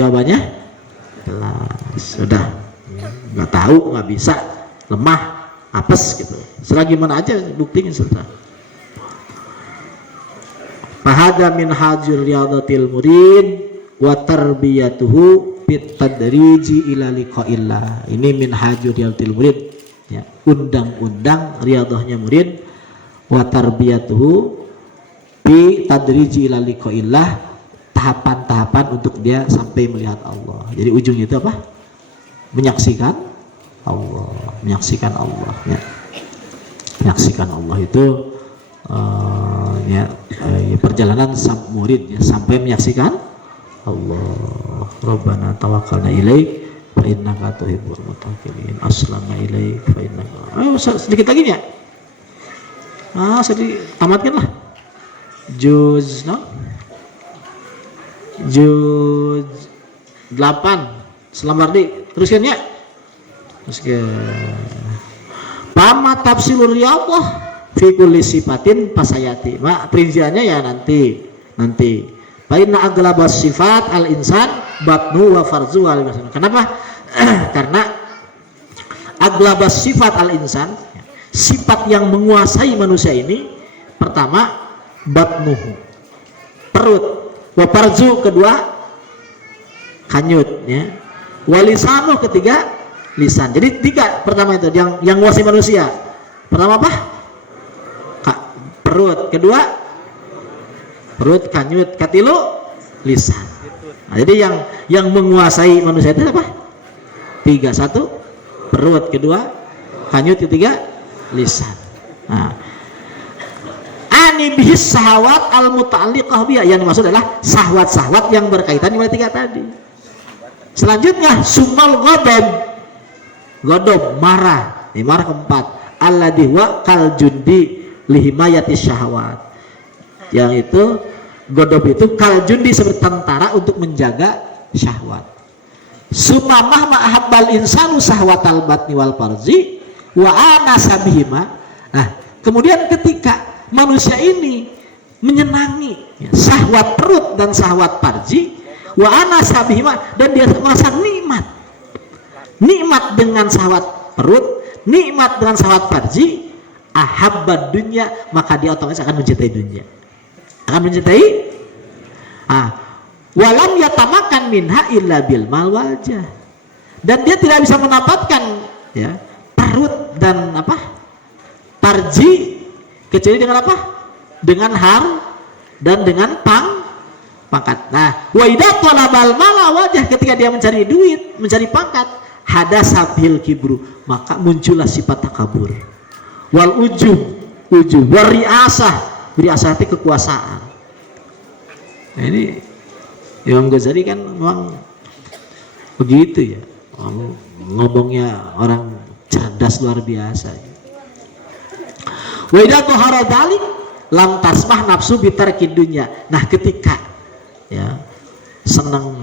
Jawabannya jelas. Sudah. Nggak tahu, nggak bisa, lemah, apes gitu. Selagi mana aja buktinya sudah. Fahada min hajur riyadatil murid wa tarbiyatuhu fit tadriji ila liqa'illah. Ini min hajur riyadatil murid, ya, undang-undang riyadahnya murid, wa tarbiyatuhu fi tadriji ila liqa'illah, tahapan-tahapan untuk dia sampai melihat Allah. Jadi ujungnya itu apa? Menyaksikan Allah, menyaksikan Allah, ya. Menyaksikan Allah itu perjalanan murid, ya, sampai menyaksikan Allah. Rabbana tawakkalna ilaik fa innaka tuhibbul mutawakkilin. Aslamna ilaik fa innaka. Ayo sedikit lagi ya. Sedikit tamatkan lah. Juz 8 Selamardi, teruskan ya. Teruskan. Pama tafsirul riyadhah fi kulli sifatin pasayati. Mak perinciannya ya nanti. Fa inna aglabas sifat al insan batnu wa farzu wal masan. Kenapa? Karena aglabas sifat al insan, sifat yang menguasai manusia ini, pertama batnuhu, perut, wa farzu kedua kanyut, ya. Walisanu ketiga lisan. Jadi tiga pertama itu yang menguasai manusia. Pertama apa? Perut, kedua perut, kanyut, katilu lisan. Nah, jadi yang menguasai manusia itu apa? Tiga. Satu perut, kedua kanyut, ketiga lisan. Nah, anibihis sahwat al muta'alliqah biha, yang dimaksud adalah sahwat-sahwat yang berkaitan dengan tiga tadi. Selanjutnya sumal godob, marah. Ini marah keempat. Alladhi wa kal jundi lihimayati syahwat. Yang itu godob itu kal jundi seperti tentara untuk menjaga syahwat. Sumamah ma'ahabbal insanu sahwatal batni wal farzi wa anasabihima. Nah, kemudian ketika manusia ini menyenangi syahwat perut dan syahwat farji, wa anasabihima, dan dia merasa nikmat dengan syahwat perut, nikmat dengan syahwat farji, ahabbad dunya, maka dia otomatis akan mencintai dunia, walam yatamakan minha illa bil mal wajah, dan dia tidak bisa mendapatkan, ya, perut dan apa farji kecuali dengan apa? Dengan har dan dengan pangkat. Nah, wa idza talabal mala wajah, ketika dia mencari duit, mencari pangkat, hadasabil kibru, maka muncullah sifat takabur. Wal ujub war riasah itu kekuasaan. Nah, ini Imam Ghazali kan memang begitu, ya. Ngomongnya orang cerdas luar biasa. Wa idza tahara dzalik lam tasmah nafsu bitarkid dunya. Nah, ketika, ya, senang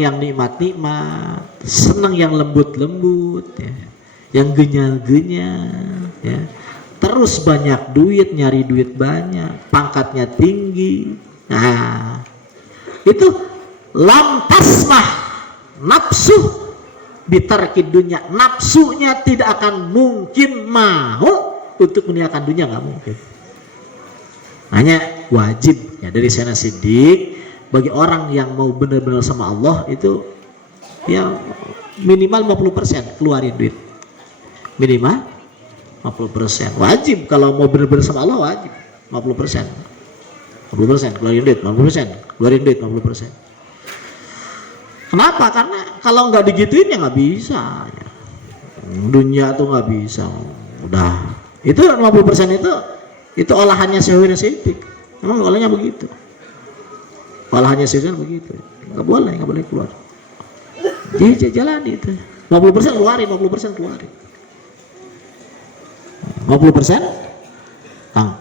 yang nikmat, senang yang lembut, ya, yang genyal-genyal, ya, terus banyak duit, nyari duit banyak, pangkatnya tinggi. Nah, itu lam tasmah nafsu bitarkid dunya, nafsunya tidak akan mungkin mau untuk meninggalkan dunia, nggak mungkin. Hanya wajib, ya, dari Sayyidina Siddiq, bagi orang yang mau benar-benar sama Allah itu, ya, minimal 50% keluarin duit, minimal 50%, wajib. Kalau mau benar-benar sama Allah wajib 50% keluarin duit, 50%. Kenapa? Karena kalau nggak digituin ya nggak bisa, ya. Dunia tuh nggak bisa. Udah, itu 50% itu olahannya Sayyidina Siddiq. Memang olahnya begitu. Olahannya Siddiq begitu. Nggak boleh keluar. Jadi jalan itu. 50% keluarin. 50% Kang,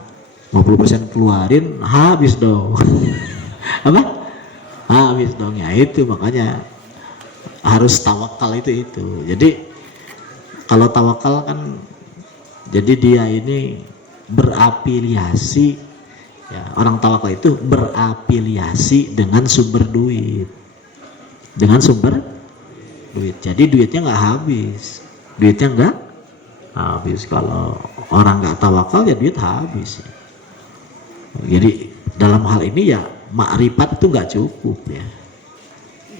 50% keluarin, habis dong. Apa? Habis dong, ya. Itu makanya harus tawakal itu. Jadi kalau tawakal kan, jadi dia ini berafiliasi, ya, orang tawakal itu berafiliasi dengan sumber duit. dengan sumber duit. Jadi duitnya nggak habis, duitnya nggak habis. Kalau orang nggak tawakal ya duit habis. Jadi dalam hal ini ya makrifat itu nggak cukup ya.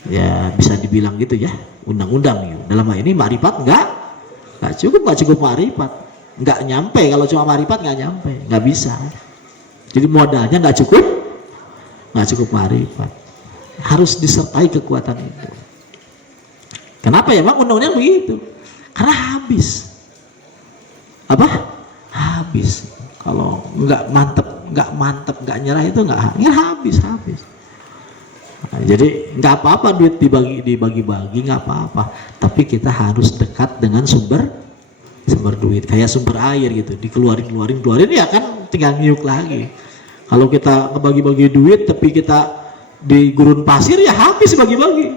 Ya bisa dibilang gitu ya, undang-undang ya. Dalam hal ini makrifat nggak cukup makrifat, nggak nyampe. Kalau cuma makrifat nggak nyampe, nggak bisa. Jadi modalnya nggak cukup makrifat, harus disertai kekuatan itu. Kenapa ya bang? Undang-undang begitu, karena habis. Apa? Habis. Kalau nggak mantep, nggak nyerah itu nggak habis. Nah, jadi nggak apa-apa duit dibagi-bagi nggak apa-apa, tapi kita harus dekat dengan sumber duit, kayak sumber air gitu, dikeluarin ya kan, tinggal ngiuk lagi. Kalau kita ngebagi-bagi duit tapi kita di gurun pasir ya habis bagi-bagi.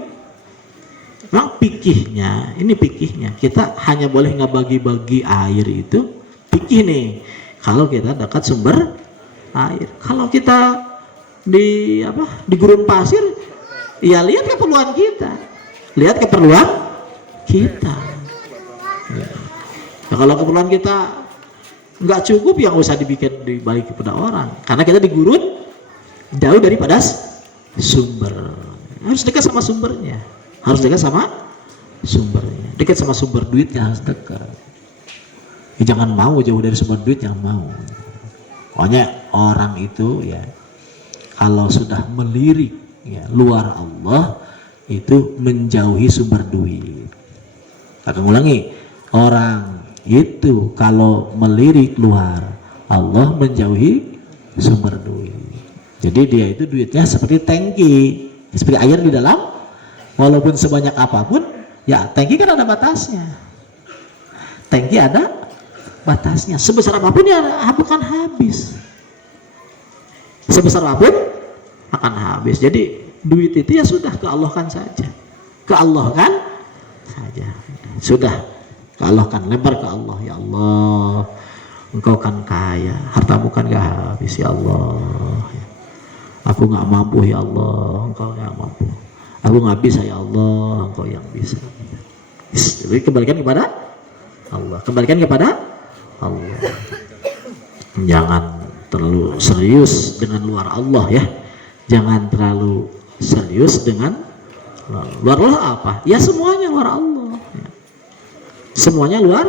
Memang pikihnya, kita hanya boleh ngebagi-bagi air itu pikih nih kalau kita dekat sumber air. Kalau kita di gurun pasir ya lihat keperluan kita ya. Nah, kalau keperluan kita nggak cukup yang usah dibagi kepada orang, karena kita di gurun jauh daripada sumber. Harus dekat sama sumbernya, dekat sama sumber duitnya, harus dekat. Ya, jangan mau jauh dari sumber duit, jangan mau. Pokoknya orang itu ya kalau sudah melirik ya luar Allah itu menjauhi sumber duit. Akan ulangi, orang itu kalau melirik luar Allah menjauhi sumber duit. Jadi dia itu duitnya seperti tangki, seperti air di dalam, walaupun sebanyak apapun ya tangki kan ada batasnya. Tangki ada batasnya, sebesar apapun ya akan habis. Sebesar apapun akan habis. Jadi duit itu ya sudah keallahkan saja. Sudah keallahkan, lempar ke Allah. Ya Allah, Engkau kan kaya, hartamu kan gak habis ya Allah. Aku gak mampu ya Allah, Engkau yang mampu. Aku gak bisa ya Allah, Engkau yang bisa. Jadi kembalikan kepada Allah. Jangan terlalu serius dengan luar Allah ya. Jangan terlalu serius dengan luar Allah. Apa? Ya semuanya luar Allah ya. Semuanya luar.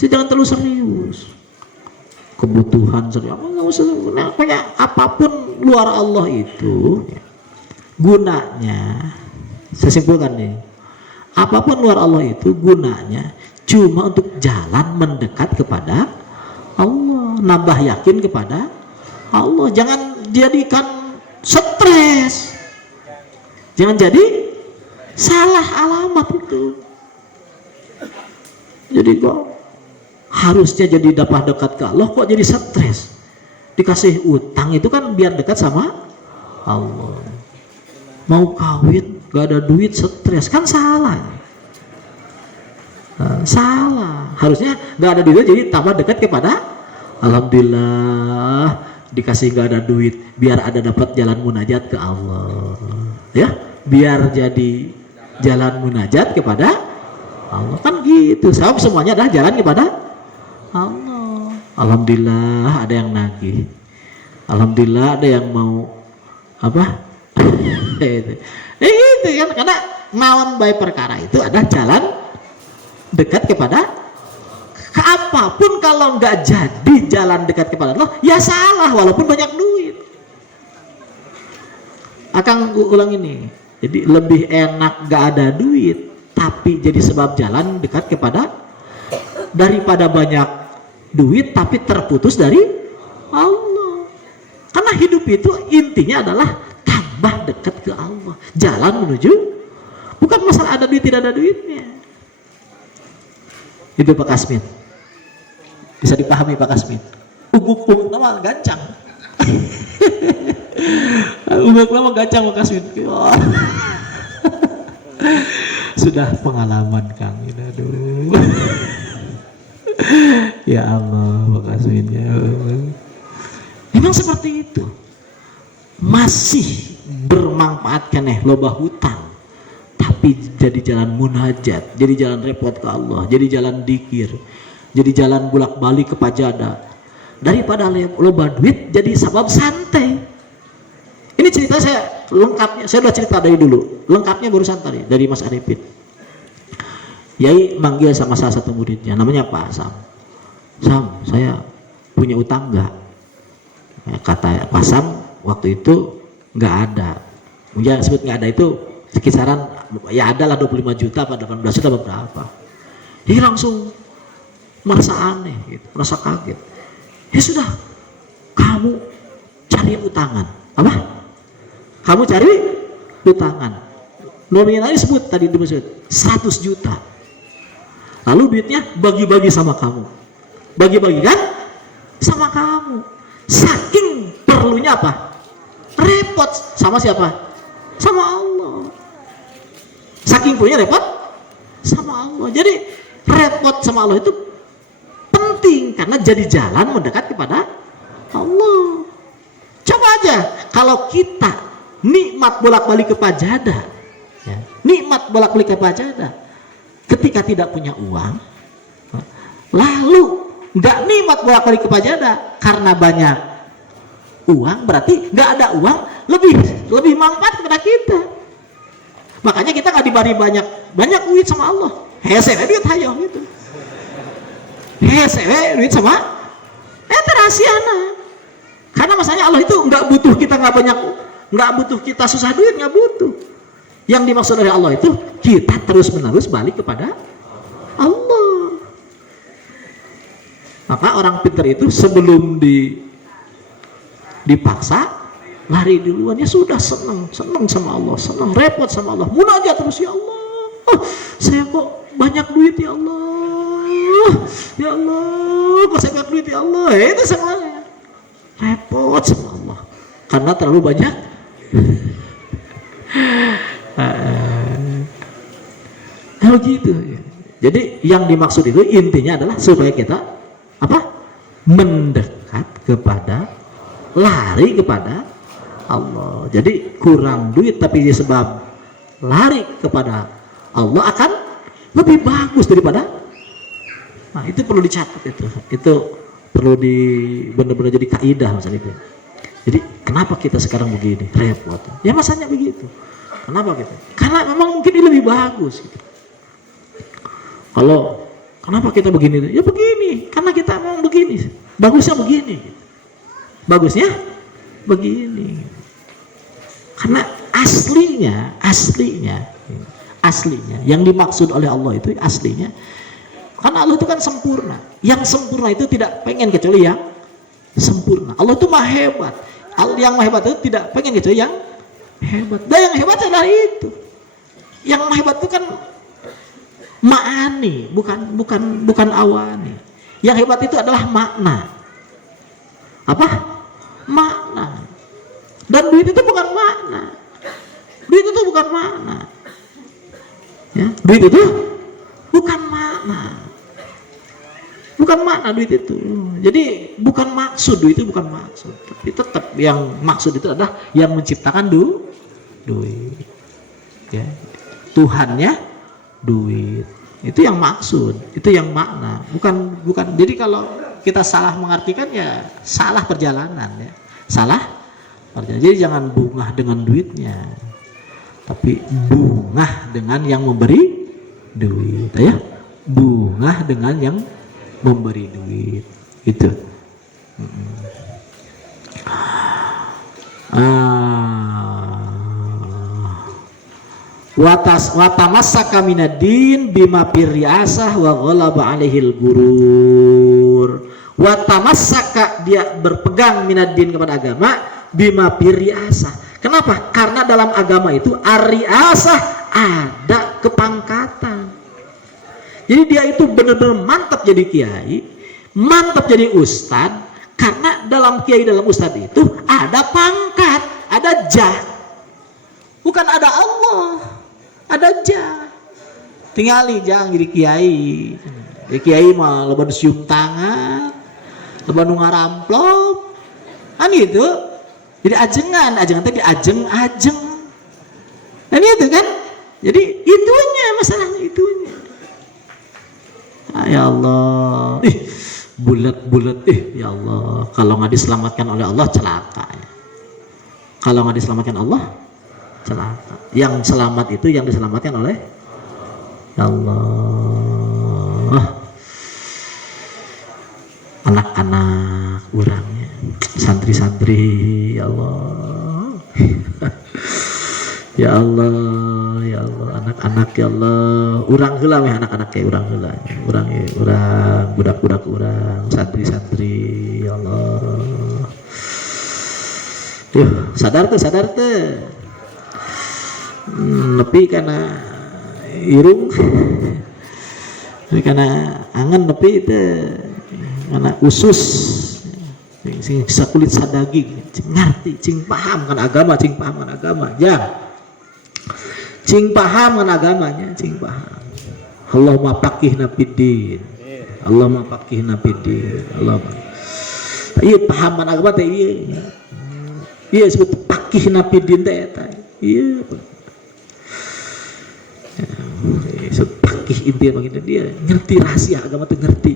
Jangan terlalu serius. Kebutuhan serius, nggak usah. Kayak apapun luar Allah itu ya, gunanya, saya simpulkan nih, apapun luar Allah itu gunanya cuma untuk jalan mendekat kepada Allah, nambah yakin kepada Allah. Jangan jadikan stres, jangan jadi salah alamat itu. Jadi kok harusnya jadi dapat dekat ke Allah, kok jadi stres? Dikasih utang itu kan biar dekat sama Allah. Mau kawin gak ada duit, stres, kan salah. Salah. Harusnya gak ada duit jadi tambah dekat kepada Alhamdulillah. Dikasih gak ada duit biar ada dapat jalan munajat ke Allah ya, biar jadi jalan munajat kepada Allah, kan gitu. Sebab semuanya adalah jalan kepada Allah. Alhamdulillah ada yang nagih, alhamdulillah ada yang mau apa itu kan, karena naon baik perkara itu ada jalan dekat kepada apapun. Kalau nggak jadi jalan dekat kepada Allah ya salah, walaupun banyak duit. Akang ulang ini, jadi lebih enak nggak ada duit tapi jadi sebab jalan dekat kepada, daripada banyak duit tapi terputus dari Allah. Karena hidup itu intinya adalah tambah dekat ke Allah, jalan menuju, bukan masalah ada duit tidak ada duitnya. Itu Pak Kasmin, bisa dipahami Pak Kasmin. Uguk nama gancang. Uguk nama gancang Pak Kasmin. Sudah pengalaman Kang, aduh. Ya Allah, Pak Kasmin ya. Memang seperti itu. Masih bermanfaat keneh loba hutang, tapi jadi jalan munajat, jadi jalan repot ke Allah, jadi jalan dikir, jadi jalan bolak-balik ke pajada. Daripada loba duit jadi sabab santai. Ini cerita saya lengkapnya, saya udah cerita dari dulu, lengkapnya barusan tadi dari Mas Arifin. Yai manggil sama salah satu muridnya, namanya Pak Sam. Sam, saya punya utang nggak? Kata Pak Sam waktu itu nggak ada. Dia sebut nggak ada itu sekisaran ya adalah 25 juta pada 18 juta beberapa. Dia langsung merasa aneh gitu, merasa kaget. Ya sudah, kamu cari utangan. Apa? Kamu cari utangan. Nominalnya sebut tadi disebut 100 juta. Lalu duitnya bagi-bagi sama kamu. Bagi-bagi kan sama kamu. Saking perlunya apa? Repot sama siapa? Sama Allah. Saking perlunya repot sama Allah. Jadi repot sama Allah itu penting karena jadi jalan mendekat kepada Allah. Coba aja kalau kita nikmat bolak-balik ke pajada, ya, nikmat bolak-balik ke pajada, ketika tidak punya uang, lalu nggak nikmat bolak-balik ke pajada karena banyak uang, berarti nggak ada uang lebih manfaat kepada kita. Makanya kita nggak diberi banyak duit sama Allah. Hesewe duit hayo gitu. Hesewe duit sama terasiana. Karena masalahnya Allah itu nggak butuh kita nggak butuh kita susah duit, nggak butuh. Yang dimaksud dari Allah itu kita terus menerus balik kepada Allah. Maka orang pintar itu sebelum dipaksa lari duluan, ya sudah senang sama Allah, senang repot sama Allah, munajat terus, ya Allah, saya kok banyak duit ya Allah, ya Allah, kok saya banyak duit ya Allah, itu semuanya repot sama Allah karena terlalu banyak. Nah, begitu. Jadi yang dimaksud itu intinya adalah supaya kita apa? Mendekat kepada, lari kepada Allah. Jadi kurang duit tapi sebab lari kepada Allah akan lebih bagus daripada. Nah, itu perlu dicatat itu. Itu perlu benar-benar jadi kaidah Mas Arifin. Jadi kenapa kita sekarang begini? Repot. Ya masanya begitu. Kenapa gitu? Karena memang mungkin ini lebih bagus gitu. Kalau kenapa kita begini? Ya begini, karena kita memang begini. Bagusnya begini. Bagusnya begini. Karena aslinya yang dimaksud oleh Allah itu aslinya, karena Allah itu kan sempurna. Yang sempurna itu tidak pengen kecuali yang sempurna. Allah itu maha hebat. Yang maha hebat itu tidak pengen kecuali yang hebat. Dan yang hebat adalah itu. Yang maha hebat itu kan ma'ani, bukan awani. Yang hebat itu adalah makna. Apa? Makna. Dan duit itu bukan makna. Duit itu bukan makna. Ya, duit itu bukan makna. Bukan makna duit itu. Jadi bukan maksud, duit itu bukan maksud. Tapi tetap yang maksud itu adalah yang menciptakan duit. Ya. Tuhannya duit. Itu yang maksud, itu yang makna. Bukan. Jadi kalau kita salah mengartikan ya salah perjalanan ya. Salah perjalanan. Jadi jangan bungah dengan duitnya. Tapi bungah dengan yang memberi duit ya. Bungah dengan yang memberi duit itu. Watamassaka minad-din bima firriasah wa ghalaba alaihil gurur. Watamassaka, dia berpegang minad-din kepada agama, bima firriasah. Kenapa? Karena dalam agama itu ar-riasah ada kepangkatan. Jadi dia itu benar-benar mantap jadi kiai, mantap jadi ustad, karena dalam kiai, dalam ustad itu ada pangkat, ada jah. Bukan ada Allah, ada jah. Tinggali jangan jadi kiai. Jadi kiai mah leban sium tangan, leban nungar amplop, kan gitu. Jadi ajengan tadi ajeng. Dan itu kan Jadi itunya masalahnya itunya. Ya Allah, bulat-bulat, ya Allah, kalau nggak diselamatkan oleh Allah celaka. Kalau nggak diselamatkan Allah celaka. Yang selamat itu yang diselamatkan oleh Allah. Anak-anak orangnya, santri-santri, ya Allah. Ya Allah, ya Allah, anak-anak ya Allah, urang heula meh anak-anak kayak urang heula, urang budak-budak urang, santri-santri, ya Allah. Yuh, sadar tuh. Nepi karena irung, nepi karena angan, nepi teh karena usus, sing sakulit sadaging, cing ngarti, cing paham kan agama, jangan. Cing paham kan agamanya, cing paham. Allahumma faqihna fiddin. Allahumma faqihna fiddin. Allahumma. Iya paham kan agama teh iya. Iya sebut faqihna fiddin teh eta. Iya. Sebut faqih intinya begitu dia ngerti rahasia agama teh ngerti.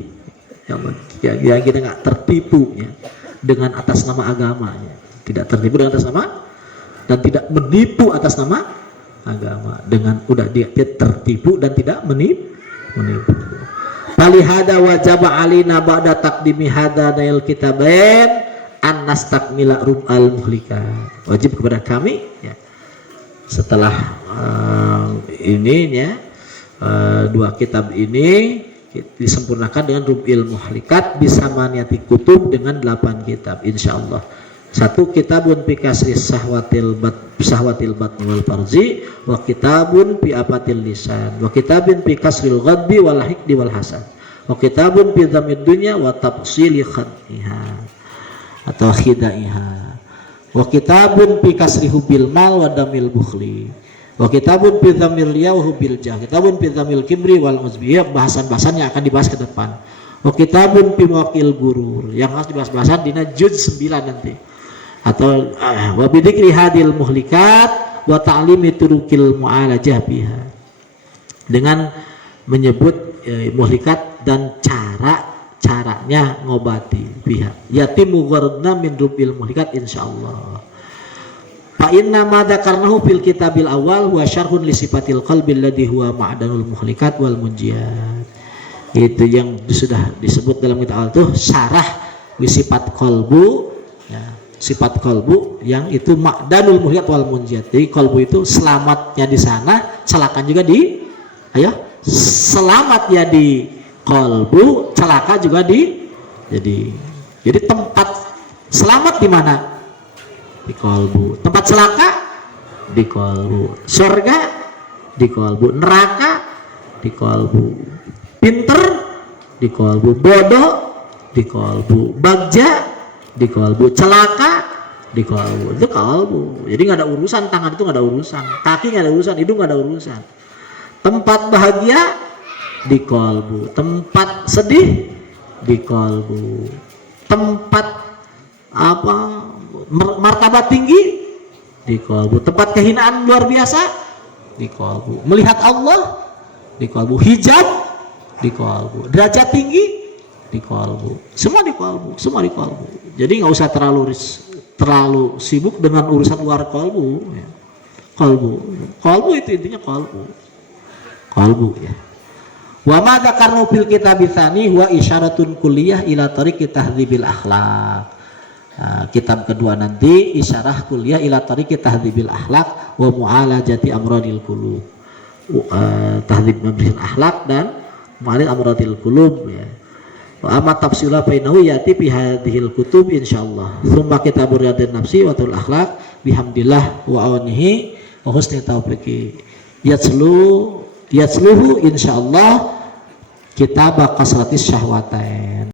Ya kita enggak tertipu ya dengan atas nama agamanya. Tidak tertipu dengan atas nama dan tidak menipu atas nama agama, dengan udah dia tertipu dan tidak menipu. Falihada wajaba alina ba'da taqdimi hadanail kitabain an nastakmila rub'al muhlikat. Wajib kepada kami ya, setelah dua kitab ini disempurnakan dengan rub'il muhlikat bisa maniati kutub dengan 8 kitab insyaallah. 1 kitabun fi kasri sahwatil batni wal farji, wa kitabun fi apatil lisan, wa kitabun fi kasril ghadbi wal hikdi wal hasan, wa kitabun fi dhammid dunya wa tafsili khadniha atau khidaiha, wa kitabun fi kasri hubil mal wa damil bukhli, wa kitabun fi dhammil liya wa hubil jah, kitabun fi dhammil kibri wal muzbi. Bahasan-bahasan yang akan dibahas ke depan. Wa kitabun fi mawaqil gurur, yang harus dibahas-bahasan dina juz 9 nanti. Atau wa bidzikri hadil muhlikat wa ta'limi turukil mu'alajah biha, dengan menyebut muhlikat dan caranya ngobati biha. Yatimu gharadna min rubil muhlikat insyaallah. Fa inna ma dzakarnahu fil kitabil awal wa syarhun li sifatil qalbi alladhi huwa ma'danul muhlikat wal munjiyat. Itu yang sudah disebut dalam kitab itu syarah li sifat qalbu ya. Sifat kolbu yang itu makdanul muhyat wal munjat. Jadi kolbu itu selamatnya di sana, celaka juga di, selamat ya di kolbu, celaka juga di. Jadi tempat selamat di mana? Di kolbu. Tempat celaka di kolbu. Surga di kolbu. Neraka di kolbu. Pinter di kolbu. Bodoh di kolbu. Bagja di kolbu, celaka di kolbu, itu kolbu. Jadi nggak ada urusan, tangan itu nggak ada urusan, kaki nggak ada urusan, hidung nggak ada urusan. Tempat bahagia di kolbu, tempat sedih di kolbu, tempat martabat tinggi di kolbu, tempat kehinaan luar biasa di kolbu, melihat Allah di kolbu, hijab di kolbu, derajat tinggi di kolbu, semua di kolbu. Jadi nggak usah terlalu sibuk dengan urusan luar kolbu ya. Kolbu itu intinya kolbu ya. Wa ma dzakarnu fil kitab tsani huwa isyaratun kulliyah ila tariqi tahdzibil akhlaq. Kitab kedua nanti isyarah kuliah ila tariqi tahdzibil akhlaq wa mu'alajati amradil qulub. Tahdzib membersihkan akhlak dan mu'alaj amradil qulub ya. Wa amma tafsila bainahu yati fi hadhil kutub insyaallah. Tsumma kitabur riyadun nafsi wa tul akhlaq bihamdillah wa awnihi wa husni taufiqi. Yatsluhu insyaallah kitab qasratis syahwatain.